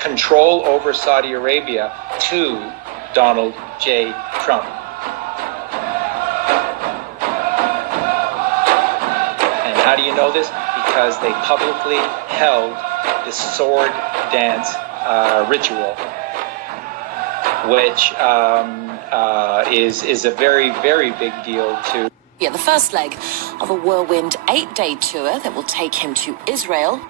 control over Saudi Arabia to Donald J. Trump. And how do you know this? Because they publicly held this sword dance ritual, which is a very, very big deal too. Yeah, the first leg of a whirlwind 8-day tour that will take him to Israel.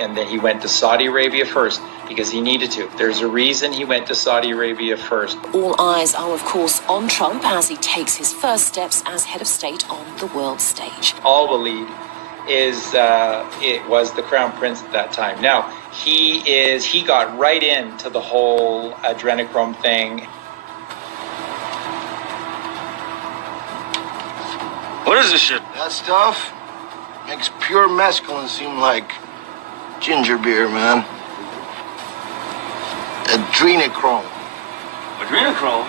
And then he went to Saudi Arabia first because he needed to. There's a reason he went to Saudi Arabia first. All eyes are, of course, on Trump as he takes his first steps as head of state on the world stage. Al-Walid was the crown prince at that time. Now, he got right into the whole adrenochrome thing. What is this shit? That stuff makes pure mescaline seem like ginger beer, man. Adrenochrome. Adrenochrome?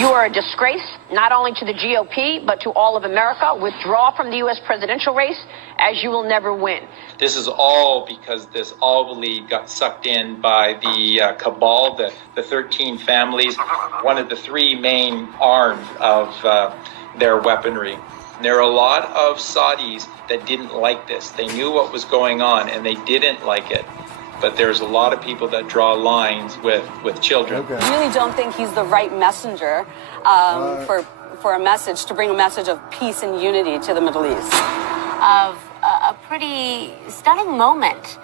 You are a disgrace, not only to the GOP, but to all of America. Withdraw from the U.S. presidential race, as you will never win. This is all because this Al-Walid got sucked in by the cabal, the 13 families, one of the three main arms of their weaponry. There are a lot of Saudis that didn't like this. They knew what was going on and they didn't like it. But there's a lot of people that draw lines with children. Okay. I really don't think he's the right messenger for a message, to bring a message of peace and unity to the Middle East. Of a pretty stunning moment.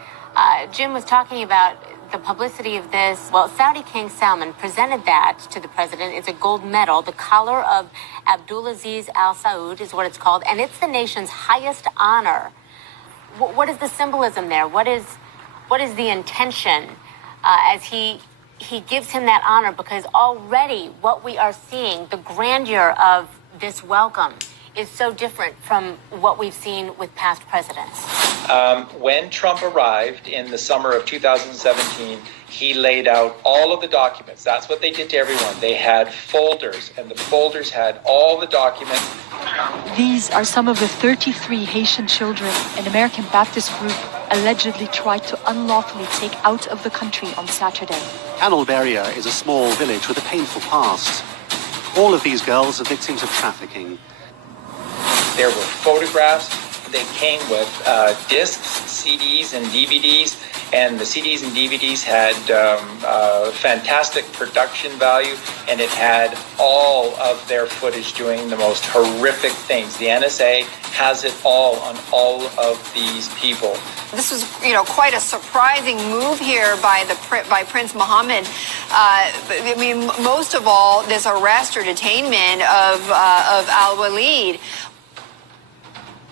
Jim was talking about the publicity of this. Well, Saudi King Salman presented that to the president. It's a gold medal. The collar of Abdulaziz Al Saud is what it's called, and it's the nation's highest honor. What is the symbolism there? What is the intention as he gives him that honor? Because already what we are seeing, the grandeur of this welcome, is so different from what we've seen with past presidents. When Trump arrived in the summer of 2017, he laid out all of the documents. That's what they did to everyone. They had folders, and the folders had all the documents. These are some of the 33 Haitian children an American Baptist group allegedly tried to unlawfully take out of the country on Saturday. Anolberia is a small village with a painful past. All of these girls are victims of trafficking. There were photographs. They came with discs, CDs, and DVDs. And the CDs and DVDs had fantastic production value, and it had all of their footage doing the most horrific things. The NSA has it all on all of these people. This was, quite a surprising move here by Prince Mohammed. I mean, most of all, this arrest or detainment of Al-Walid.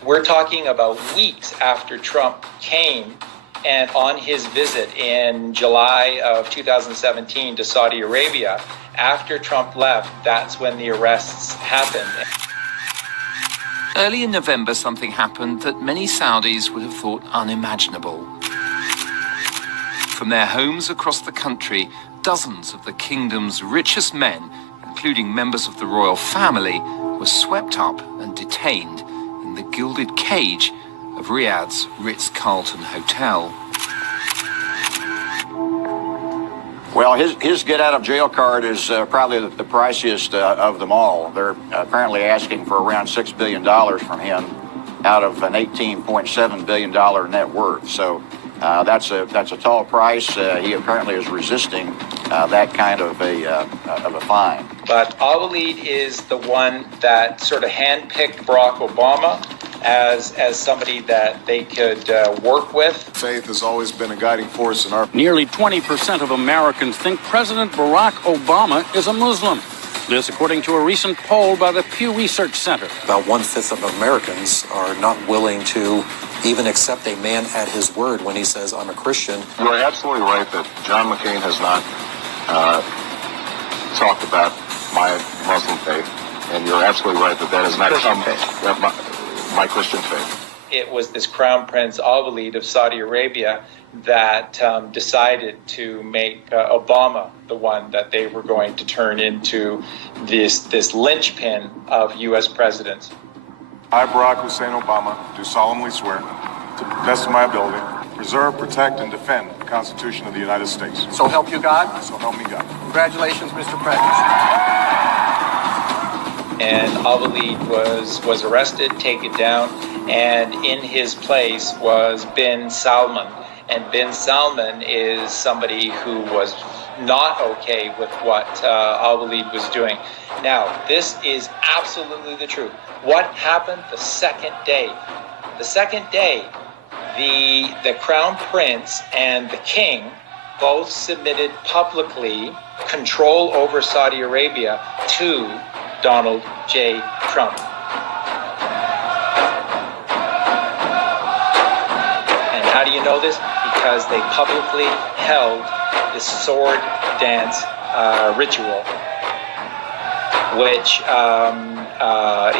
We're talking about weeks after Trump came and on his visit in July of 2017 to Saudi Arabia. After Trump left, that's when the arrests happened. Early in November, something happened that many Saudis would have thought unimaginable. From their homes across the country, dozens of the kingdom's richest men, including members of the royal family, were swept up and detained in the gilded cage of Riyadh's Ritz-Carlton Hotel. Well, his get-out-of-jail card is probably the priciest of them all. They're currently asking for around $6 billion from him out of an $18.7 billion net worth. So that's a tall price. He apparently is resisting that kind of a fine. But Al-Walid is the one that sort of handpicked Barack Obama as somebody that they could work with. Faith has always been a guiding force in our... Nearly 20% of Americans think President Barack Obama is a Muslim. This, according to a recent poll by the Pew Research Center. About 1/5 of Americans are not willing to even accept a man at his word when he says, I'm a Christian. You are absolutely right that John McCain has not talked about my Muslim faith. And you're absolutely right that has not come my Christian faith. It was this Crown Prince Al-Walid of Saudi Arabia that decided to make Obama the one that they were going to turn into this linchpin of U.S. presidents. I, Barack Hussein Obama, do solemnly swear, to the best of my ability, preserve, protect, and defend the Constitution of the United States. So help you God? So help me God. Congratulations, Mr. President. And Al-Walid was arrested, taken down, and in his place was bin Salman. And bin Salman is somebody who was not okay with what Al-Walid was doing. Now, this is absolutely the truth. What happened the second day? The second day, the Crown Prince and the King both submitted publicly control over Saudi Arabia to Donald J. Trump. And how do you know this? Because they publicly held this sword dance ritual, which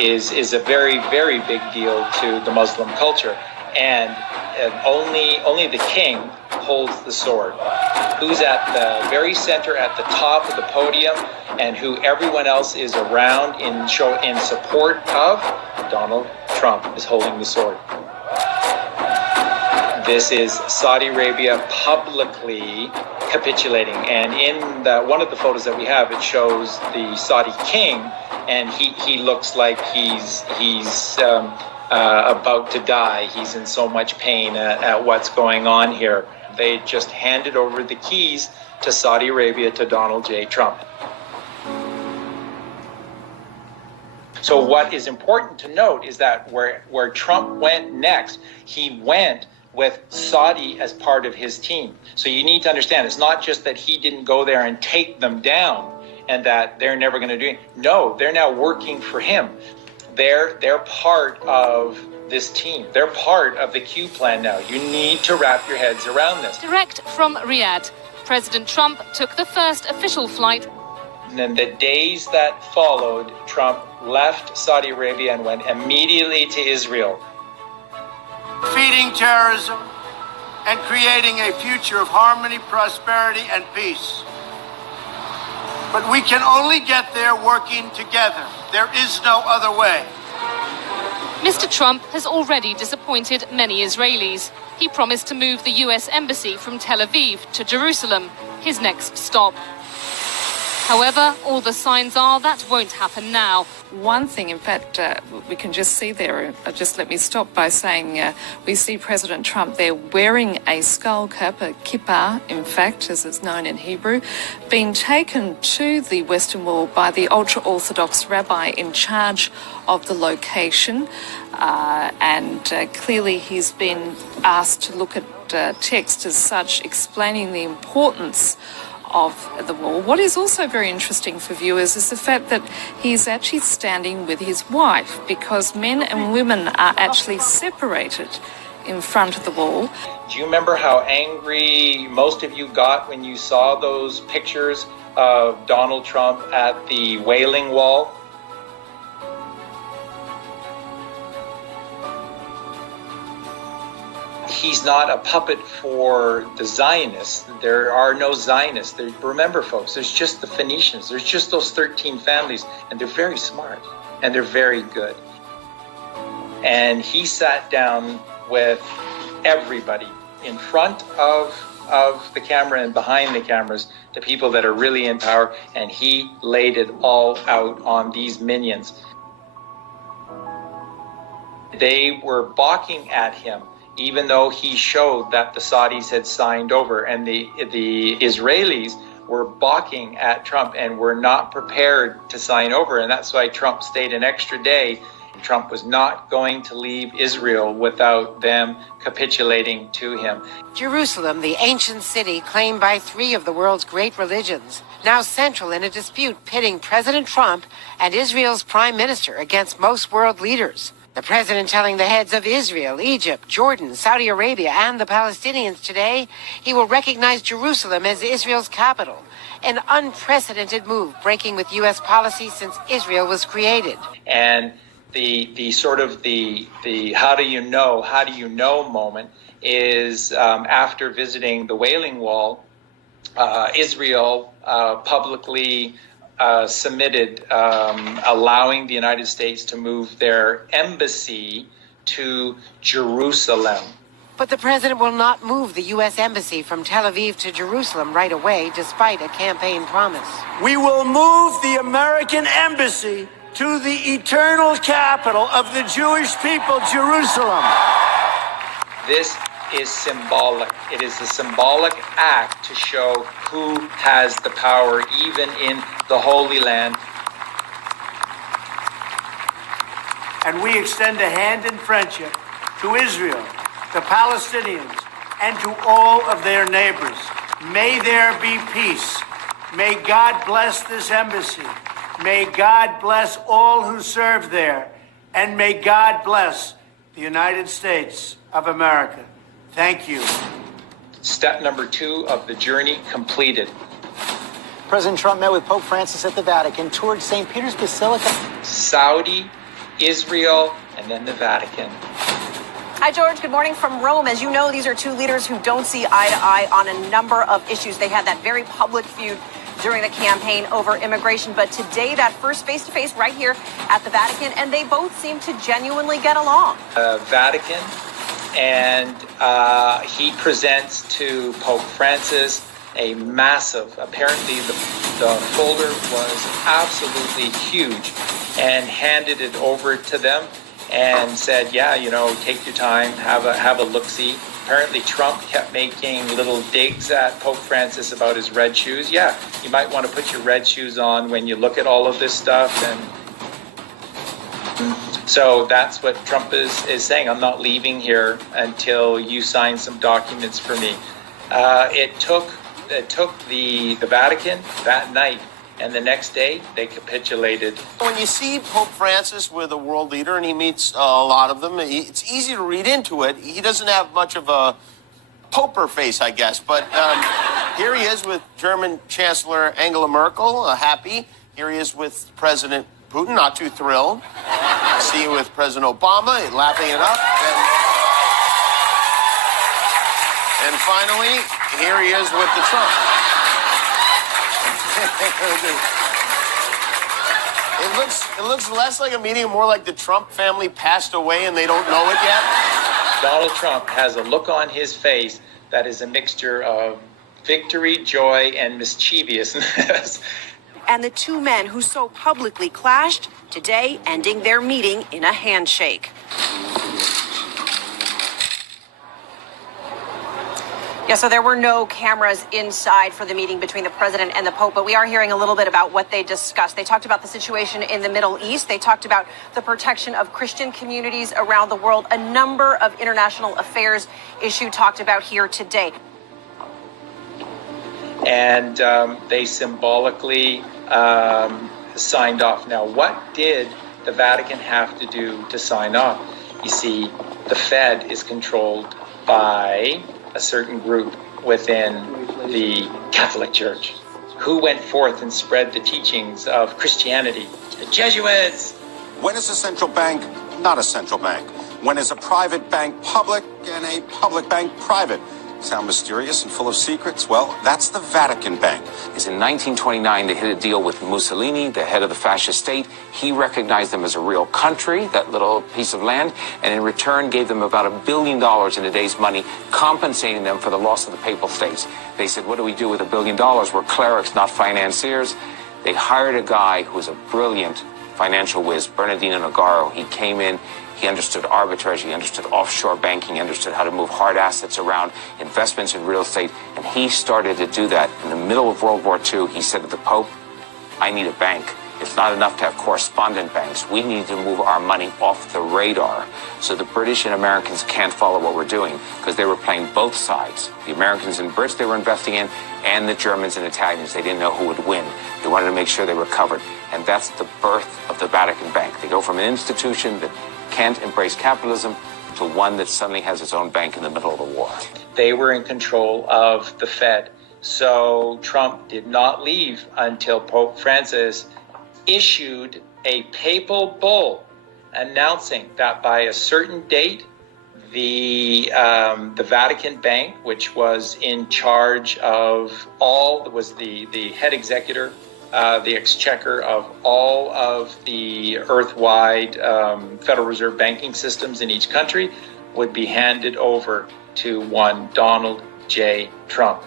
is a very, very big deal to the Muslim culture. And only the king holds the sword, who's at the very center, at the top of the podium, and who everyone else is around in support of Donald Trump is holding the sword. This is Saudi Arabia publicly capitulating, and in one of the photos that we have, it shows the Saudi king, and he looks like he's about to die. He's in so much pain at what's going on here. They just handed over the keys to Saudi Arabia to Donald J. Trump. So what is important to note is that where Trump went next, he went with Saudi as part of his team. So you need to understand, it's not just that he didn't go there and take them down and that they're never going to do it. No, they're now working for him. They're part of this team. They're part of the Q plan now. You need to wrap your heads around this. Direct from Riyadh, President Trump took the first official flight. And then the days that followed, Trump left Saudi Arabia and went immediately to Israel. Defeating terrorism and creating a future of harmony, prosperity, and peace. But we can only get there working together. There is no other way. Mr. Trump has already disappointed many Israelis. He promised to move the U.S. embassy from Tel Aviv to Jerusalem, his next stop. However, all the signs are that won't happen now. One thing, in fact, we can just see there, just let me stop by saying we see President Trump there wearing a skull cap, a kippah, in fact, as it's known in Hebrew, being taken to the Western Wall by the ultra-Orthodox rabbi in charge of the location. And clearly he's been asked to look at text as such, explaining the importance of the wall. What is also very interesting for viewers is the fact that he's actually standing with his wife, because men and women are actually separated in front of the wall. Do you remember how angry most of you got when you saw those pictures of Donald Trump at the Wailing Wall? He's not a puppet for the Zionists. There are no Zionists. Remember, folks, there's just the Phoenicians. There's just those 13 families, and they're very smart, and they're very good. And he sat down with everybody in front of the camera and behind the cameras, the people that are really in power, and he laid it all out on these minions. They were balking at him, even though he showed that the Saudis had signed over, and the Israelis were balking at Trump and were not prepared to sign over. And that's why Trump stayed an extra day. Trump was not going to leave Israel without them capitulating to him. Jerusalem, the ancient city claimed by three of the world's great religions, now central in a dispute pitting President Trump and Israel's prime minister against most world leaders. The president telling the heads of Israel, Egypt, Jordan, Saudi Arabia, and the Palestinians today he will recognize Jerusalem as Israel's capital. An unprecedented move breaking with U.S. policy since Israel was created. And the sort of the how do you know moment is after visiting the Wailing Wall, Israel publicly submitted allowing the United States to move their embassy to Jerusalem. But the president will not move the U.S. Embassy from Tel Aviv to Jerusalem right away, despite a campaign promise. We will move the American Embassy to the eternal capital of the Jewish people, Jerusalem. This is symbolic. It is a symbolic act to show who has the power, even in the Holy Land. And we extend a hand in friendship to Israel, the Palestinians, and to all of their neighbors. May there be peace. May God bless this embassy. May God bless all who serve there. And may God bless the United States of America. Thank you. Step number 2 of the journey completed. President Trump met with Pope Francis at the Vatican, toured St. Peter's Basilica. Saudi, Israel, and then the Vatican. Hi, George. Good morning from Rome. As you know, these are two leaders who don't see eye to eye on a number of issues. They had that very public feud during the campaign over immigration. But today, that first face-to-face right here at the Vatican, and they both seem to genuinely get along. Vatican, and he presents to Pope Francis a massive, apparently the folder was absolutely huge, and handed it over to them and said, yeah, you know, take your time, have a look-see. Apparently Trump kept making little digs at Pope Francis about his red shoes. Yeah, you might want to put your red shoes on when you look at all of this stuff. And so that's what Trump is saying. I'm not leaving here until you sign some documents for me. It took the Vatican that night, and the next day they capitulated. When you see Pope Francis with a world leader and he meets a lot of them, it's easy to read into it. He doesn't have much of a poker face, I guess. But here he is with German Chancellor Angela Merkel, happy. Here he is with President Putin, not too thrilled. See you with President Obama, laughing it up. And finally, here he is with the Trump. It looks less like a meeting, more like the Trump family passed away and they don't know it yet. Donald Trump has a look on his face that is a mixture of victory, joy, and mischievousness. And the two men who so publicly clashed, today ending their meeting in a handshake. Yeah, so there were no cameras inside for the meeting between the president and the Pope, but we are hearing a little bit about what they discussed. They talked about the situation in the Middle East. They talked about the protection of Christian communities around the world. A number of international affairs issues talked about here today. And they symbolically signed off. Now, what did the Vatican have to do to sign off? You see, the Fed is controlled by a certain group within the Catholic Church. Who went forth and spread the teachings of Christianity? The Jesuits. When is a central bank not a central bank? When is a private bank public and a public bank private? Sound mysterious and full of secrets? Well, that's the Vatican Bank. Is in 1929, they hit a deal with Mussolini, the head of the fascist state. He recognized them as a real country, that little piece of land, and in return gave them about $1 billion in today's money, compensating them for the loss of the Papal States. They said, what do we do with $1 billion? We're clerics, not financiers. They hired a guy who was a brilliant financial whiz, Bernardino Nogaro. He came in. He understood arbitrage, he understood offshore banking, he understood how to move hard assets around, investments in real estate, and he started to do that. In the middle of World War II, he said to the Pope, I need a bank. It's not enough to have correspondent banks. We need to move our money off the radar so the British and Americans can't follow what we're doing, because they were playing both sides. The Americans and Brits they were investing in, and the Germans and Italians. They didn't know who would win. They wanted to make sure they were covered. And that's the birth of the Vatican Bank. They go from an institution that can't embrace capitalism to one that suddenly has its own bank in the middle of the war. They were in control of the Fed. So Trump did not leave until Pope Francis issued a papal bull announcing that by a certain date, the Vatican Bank, which was in charge of all, was the head executor, the exchequer of all of the earth-wide Federal Reserve banking systems in each country, would be handed over to one Donald J. Trump.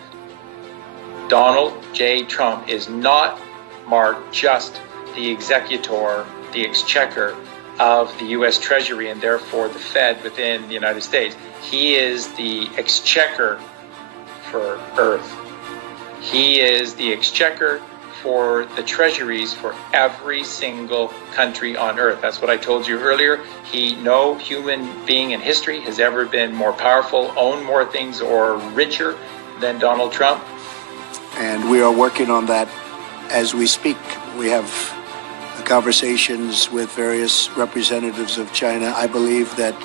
Donald J. Trump is not, Mark, just the executor, the exchequer of the U.S. Treasury and therefore the Fed within the United States. He is the exchequer for Earth. He is the exchequer for the treasuries for every single country on Earth. That's what I told you earlier. No human being in history has ever been more powerful, owned more things, or richer than Donald Trump. And we are working on that as we speak. We have conversations with various representatives of China. I believe that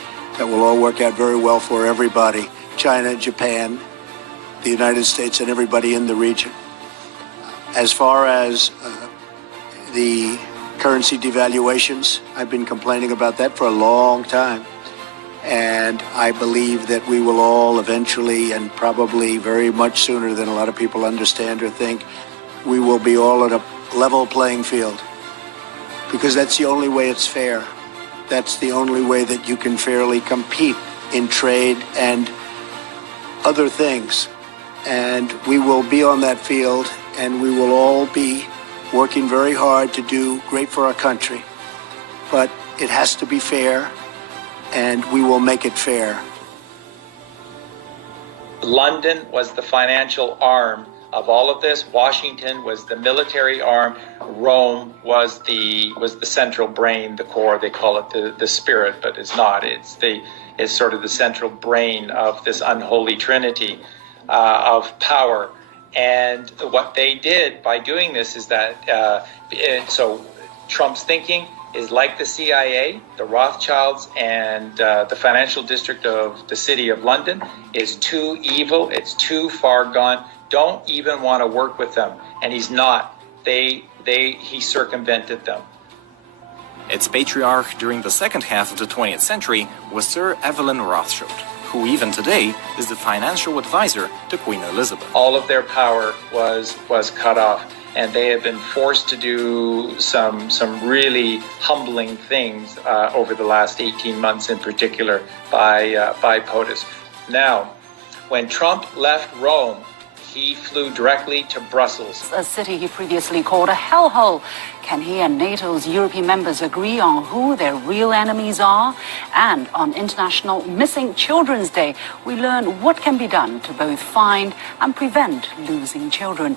will all work out very well for everybody. China, Japan, the United States, and everybody in the region. As far as the currency devaluations, I've been complaining about that for a long time. And I believe that we will all eventually, and probably very much sooner than a lot of people understand or think, we will be all at a level playing field. Because that's the only way it's fair. That's the only way that you can fairly compete in trade and other things. And we will be on that field, and we will all be working very hard to do great for our country. But it has to be fair, and we will make it fair. London was the financial arm of all of this. Washington was the military arm. Rome was the central brain, the core. They call it the spirit, but it's not. It's sort of the central brain of this unholy trinity of power. And what they did by doing this is that so Trump's thinking is like the CIA, the Rothschilds, and the financial district of the city of London is too evil. It's too far gone. Don't even want to work with them. And he's not. He circumvented them. Its patriarch during the second half of the 20th century was Sir Evelyn Rothschild, who even today is the financial advisor to Queen Elizabeth. All of their power was cut off, and they have been forced to do some really humbling things over the last 18 months in particular by POTUS. Now, when Trump left Rome, he flew directly to Brussels. A city he previously called a hellhole. Can he and NATO's European members agree on who their real enemies are? And on International Missing Children's Day, we learn what can be done to both find and prevent losing children.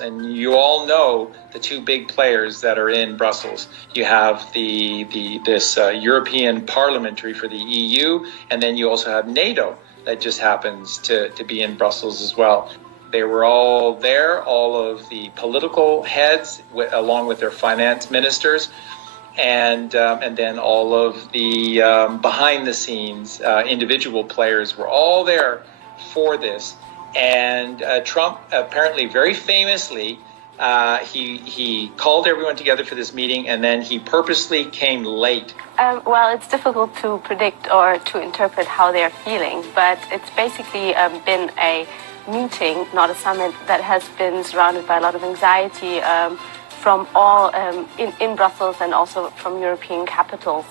And you all know the two big players that are in Brussels. You have this European Parliamentary for the EU, and then you also have NATO that just happens to be in Brussels as well. They were all there, all of the political heads, along with their finance ministers, and then all of the behind-the-scenes individual players were all there for this. And Trump apparently very famously, he called everyone together for this meeting, and then he purposely came late. Well, it's difficult to predict or to interpret how they're feeling, but it's basically been a meeting, not a summit, that has been surrounded by a lot of anxiety from all in Brussels and also from European capitals.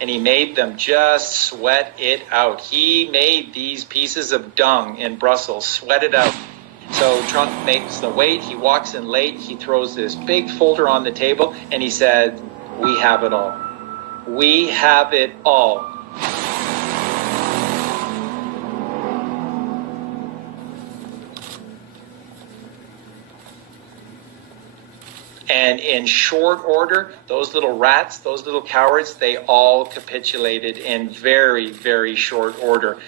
And he made them just sweat it out. He made these pieces of dung in Brussels sweat it out. So Trump makes them wait. He walks in late. He throws this big folder on the table, and he said, "We have it all. We have it all." And in short order, those little rats, those little cowards, they all capitulated in very, very short order.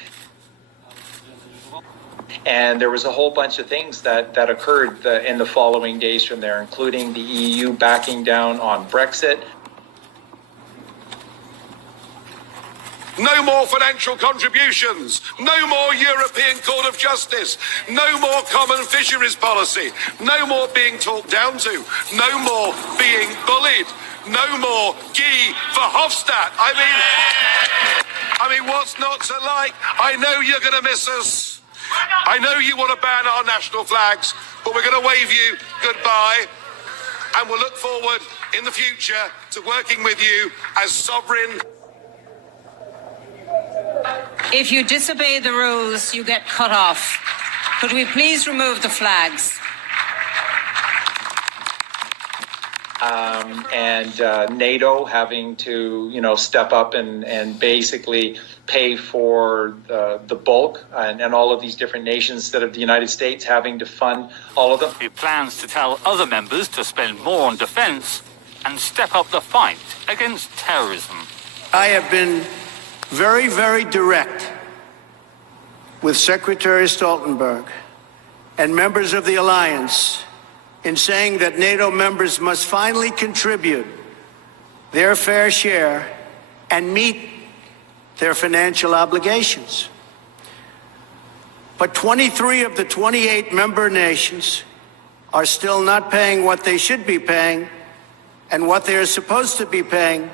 And there was a whole bunch of things that occurred in the following days from there, including the EU backing down on Brexit. No more financial contributions. No more European Court of Justice. No more common fisheries policy. No more being talked down to. No more being bullied. No more Guy Verhofstadt. I mean, what's not to like? I know you're going to miss us. I know you want to ban our national flags, but we're going to wave you goodbye. And we'll look forward in the future to working with you as sovereign If you disobey the rules, you get cut off. Could we please remove the flags? NATO having to, step up and basically pay for the bulk, and all of these different nations instead of the United States having to fund all of them. He plans to tell other members to spend more on defense and step up the fight against terrorism. I have been very, very direct with Secretary Stoltenberg and members of the alliance in saying that NATO members must finally contribute their fair share and meet their financial obligations. But 23 of the 28 member nations are still not paying what they should be paying and what they are supposed to be paying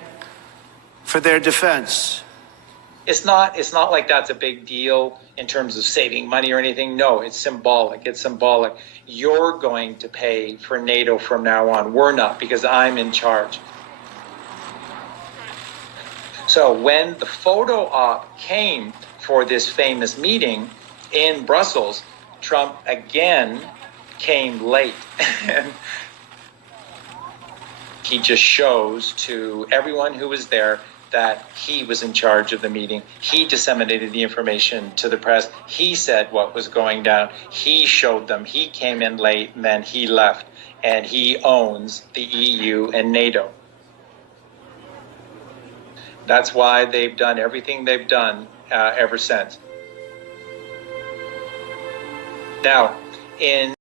for their defense. It's not like that's a big deal in terms of saving money or anything. No, it's symbolic. It's symbolic. You're going to pay for NATO from now on. We're not, because I'm in charge. So when the photo op came for this famous meeting in Brussels, Trump again came late. And he just shows to everyone who was there that he was in charge of the meeting. He disseminated the information to the press. He said what was going down. He showed them. He came in late, and then he left. And he owns the EU and NATO. That's why they've done everything they've done ever since. Now, in